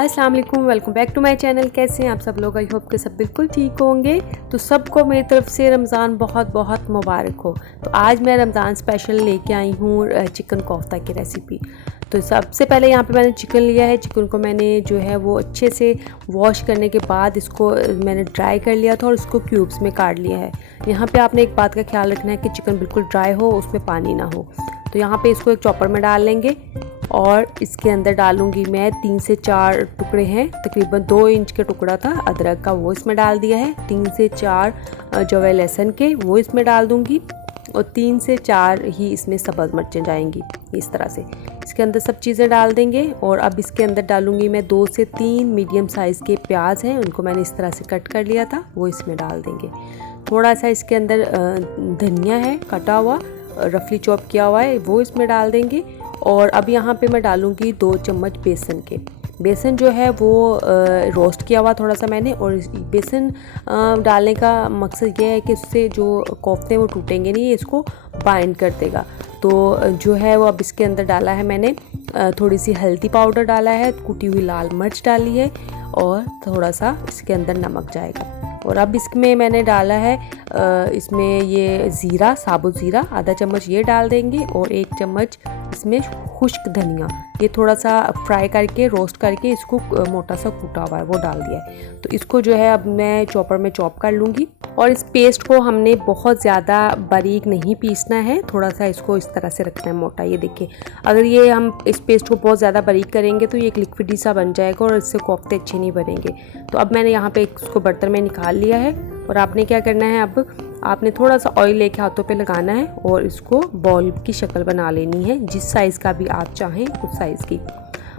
अस्सलाम वालेकुम, welcome back to my channel. कैसे हैं आप सब लोग? आई होप कि सब बिल्कुल ठीक होंगे। तो सबको मेरी तरफ से रमज़ान बहुत बहुत मुबारक हो। तो आज मैं रमज़ान स्पेशल लेके आई हूँ चिकन कोफ्ता की रेसिपी। तो सबसे पहले यहाँ पे मैंने चिकन लिया है। चिकन को मैंने जो है वो अच्छे से वॉश करने के बाद इसको मैंने ड्राई कर लिया था और इसको क्यूब्स में काट लिया है। यहाँ पे आपने एक बात का ख्याल रखना है कि चिकन बिल्कुल ड्राई हो, उसमें पानी ना हो। तो यहाँ पे इसको एक चॉपर में डाल लेंगे और इसके अंदर डालूंगी मैं 3 से 4 टुकड़े हैं, तकरीबन 2 इंच का टुकड़ा था अदरक का, वो इसमें डाल दिया है। 3 से 4 जो है लहसुन के, वो इसमें डाल दूंगी और 3 से 4 ही इसमें सब्ज़ मिर्चें जाएंगी। इस तरह से इसके अंदर सब चीज़ें डाल देंगे। और अब इसके अंदर डालूंगी मैं 2 से 3 मीडियम साइज़ के प्याज हैं, उनको मैंने इस तरह से कट कर लिया था, वो इसमें डाल देंगे। थोड़ा सा इसके अंदर धनिया है कटा हुआ, रफली चॉप किया हुआ है, वो इसमें डाल देंगे। और अब यहाँ पे मैं डालूँगी 2 चम्मच बेसन के। बेसन जो है वो रोस्ट किया हुआ थोड़ा सा मैंने, और बेसन डालने का मकसद ये है कि उससे जो कोफ्ते वो टूटेंगे नहीं, इसको बाइंड कर देगा। तो जो है वो अब इसके अंदर डाला है मैंने थोड़ी सी हल्दी पाउडर डाला है, कुटी हुई लाल मिर्च डाली है और थोड़ा सा इसके अंदर नमक जाएगा। और अब इसमें मैंने डाला है इसमें ये ज़ीरा, साबुत ज़ीरा आधा चम्मच ये डाल देंगे और 1 चम्मच इसमें खुश्क धनिया, ये थोड़ा सा फ्राई करके रोस्ट करके इसको मोटा सा कूटा हुआ है वो डाल दिया है। तो इसको जो है अब मैं चॉपर में चॉप कर लूँगी। और इस पेस्ट को हमने बहुत ज़्यादा बारीक नहीं पीसना है, थोड़ा सा इसको इस तरह से रखना है मोटा। ये देखिए, अगर ये हम इस पेस्ट को बहुत ज़्यादा बारीक करेंगे तो ये एक लिक्विडी सा बन जाएगा और इससे कोफ्ते अच्छे नहीं बनेंगे। तो अब मैंने यहाँ पे इसको बर्तन में निकाल लिया है। और आपने क्या करना है, अब आपने थोड़ा सा ऑयल लेके हाथों पे लगाना है और इसको बॉल की शक्ल बना लेनी है, जिस साइज़ का भी आप चाहें उस साइज़ की।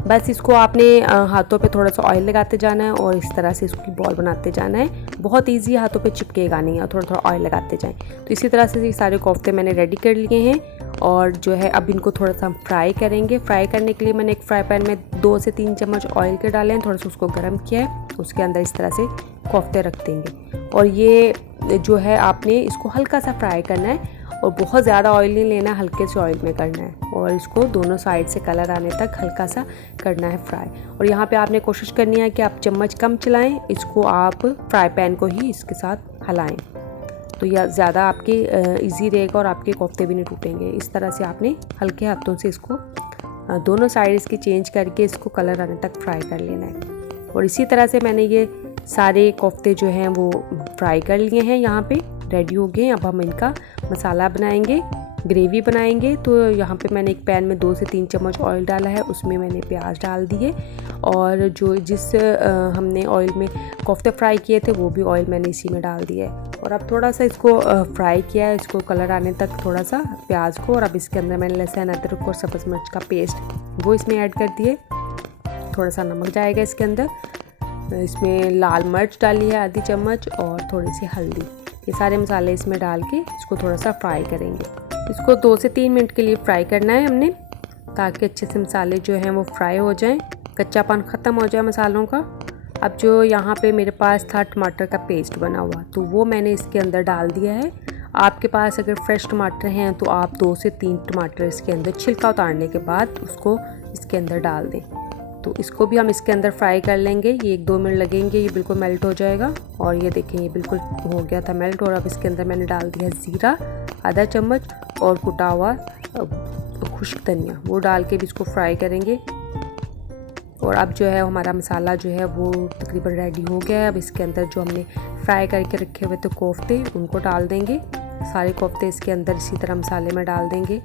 बस इसको आपने हाथों पे थोड़ा सा ऑयल लगाते जाना है और इस तरह से इसकी बॉल बनाते जाना है। बहुत इजी, हाथों पे चिपकेगा नहीं, और थोड़ा थोड़ा ऑयल लगाते जाएं। तो इसी तरह से ये सारे कोफ्ते मैंने रेडी कर लिए हैं। और जो है अब इनको थोड़ा सा हम फ्राई करेंगे। फ्राई करने के लिए मैंने एक फ्राई पैन में 2 से 3 चम्मच ऑयल के डाले हैं, थोड़ा सा उसको गर्म किया है, उसके अंदर इस तरह से कोफ्ते रख देंगे। और ये जो है आपने इसको हल्का सा फ्राई करना है और बहुत ज़्यादा ऑयल नहीं लेना, हल्के से ऑयल में करना है। और इसको दोनों साइड से कलर आने तक हल्का सा करना है फ्राई। और यहाँ पे आपने कोशिश करनी है कि आप चम्मच कम चलाएं, इसको आप फ्राई पैन को ही इसके साथ हलाएं, तो यह ज़्यादा आपके इजी रहेगा और आपके कोफ्ते भी नहीं टूटेंगे। इस तरह से आपने हल्के हाथों से इसको दोनों साइड इसकी चेंज करके इसको कलर आने तक फ्राई कर लेना है। और इसी तरह से मैंने ये सारे कोफ्ते जो हैं वो फ्राई कर लिए हैं, यहाँ पे रेडी हो गए हैं। अब हम इनका मसाला बनाएंगे, ग्रेवी बनाएंगे। तो यहाँ पे मैंने एक पैन में 2 से 3 चम्मच ऑयल डाला है, उसमें मैंने प्याज डाल दिए और जो जिस हमने ऑयल में कोफ्ते फ्राई किए थे वो भी ऑयल मैंने इसी में डाल दिया है। और अब थोड़ा सा इसको फ्राई किया है, इसको कलर आने तक थोड़ा सा प्याज को। और अब इसके अंदर मैंने लहसुन अदरक और सब्ज़ मिर्च का पेस्ट वो इसमें ऐड कर दिए। थोड़ा सा नमक जाएगा इसके अंदर, इसमें लाल मिर्च डाली है आधी चम्मच और थोड़ी सी हल्दी। ये सारे मसाले इसमें डाल के इसको थोड़ा सा फ्राई करेंगे। इसको 2 से 3 मिनट के लिए फ्राई करना है हमने, ताकि अच्छे से मसाले जो हैं वो फ्राई हो जाएं, कच्चापन ख़त्म हो जाए मसालों का। अब जो यहाँ पे मेरे पास था टमाटर का पेस्ट बना हुआ, तो वो मैंने इसके अंदर डाल दिया है। आपके पास अगर फ्रेश टमाटर हैं तो आप 2 से 3 टमाटर इसके अंदर छिलका उतारने के बाद उसको इसके अंदर डाल दें। तो इसको भी हम इसके अंदर फ्राई कर लेंगे। ये 1-2 मिनट लगेंगे, ये बिल्कुल मेल्ट हो जाएगा। और ये देखें, ये बिल्कुल हो गया था मेल्ट। और अब इसके अंदर मैंने डाल दिया ज़ीरा आधा चम्मच और कुटा हुआ खुश्क धनिया, वो डाल के भी इसको फ्राई करेंगे। और अब जो है हमारा मसाला जो है वो तकरीबन रेडी हो गया है। अब इसके अंदर जो हमने फ्राई करके रखे हुए थे कोफ्ते, उनको डाल देंगे। सारे कोफ्ते इसके अंदर इसी तरह मसाले में डाल देंगे।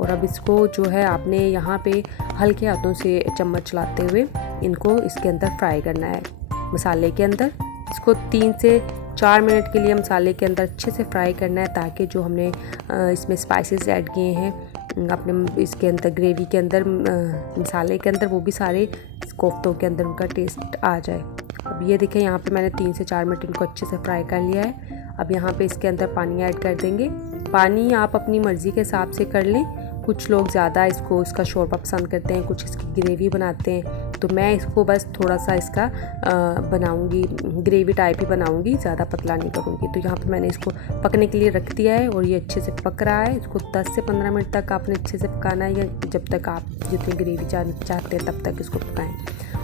और अब इसको जो है आपने यहाँ पे हल्के हाथों से चम्मच चलाते हुए इनको इसके अंदर फ्राई करना है मसाले के अंदर। इसको 3 से 4 मिनट के लिए मसाले के अंदर अच्छे से फ्राई करना है, ताकि जो हमने इसमें स्पाइसेस ऐड किए हैं अपने इसके अंदर ग्रेवी के अंदर मसाले के अंदर, वो भी सारे कोफ्तों के अंदर उनका टेस्ट आ जाए। अब ये देखें, यहाँ पे मैंने 3 से 4 मिनट इनको अच्छे से फ्राई कर लिया है। अब यहाँ पे इसके अंदर पानी ऐड कर देंगे। पानी आप अपनी मर्ज़ी के हिसाब से कर लें। कुछ लोग ज़्यादा इसका शोरबा पसंद करते हैं, कुछ इसकी ग्रेवी बनाते हैं। तो मैं इसको बस थोड़ा सा इसका बनाऊंगी, ग्रेवी टाइप ही बनाऊंगी, ज़्यादा पतला नहीं करूँगी। तो यहाँ पे मैंने इसको पकने के लिए रख दिया है और ये अच्छे से पक रहा है। इसको 10 से 15 मिनट तक आपने अच्छे से पकाना है, या जब तक आप जितनी ग्रेवी चाहते हैं तब तक इसको पकाएं।